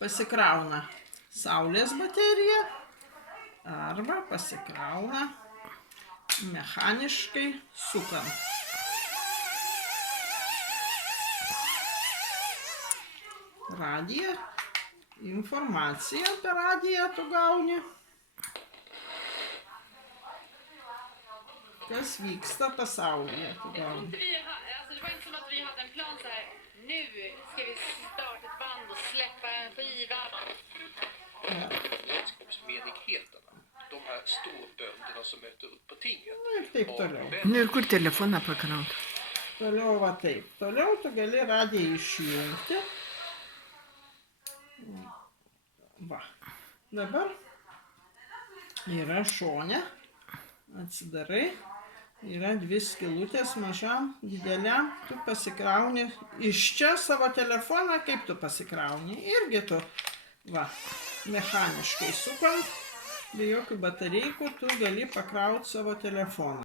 pasikrauna saulės baterija arba pasikrauna mechaniškai sukant. Radiją, informaciją per radiją tu gauni, kas vyksta pasaulyje. Det var inte som att vi hade en plan så här, nu ska vi starta ett band och släppa en skiva. Landskapsmenigheterna, de här storbönderna som möter upp på tinget. Nu kur telefoną pakraut. Toliau va taip. Toliau tu gali radiją išjungti. Va. Dabar yra šone. Atsidarai. Yra dvi skylutės mažam, dideliam. Tu pasikrauni iš čia savo telefoną. Kaip tu pasikrauni? Irgi tu, va, mechaniškai sukant, be jokių batareikų tu gali pakrauti savo telefoną.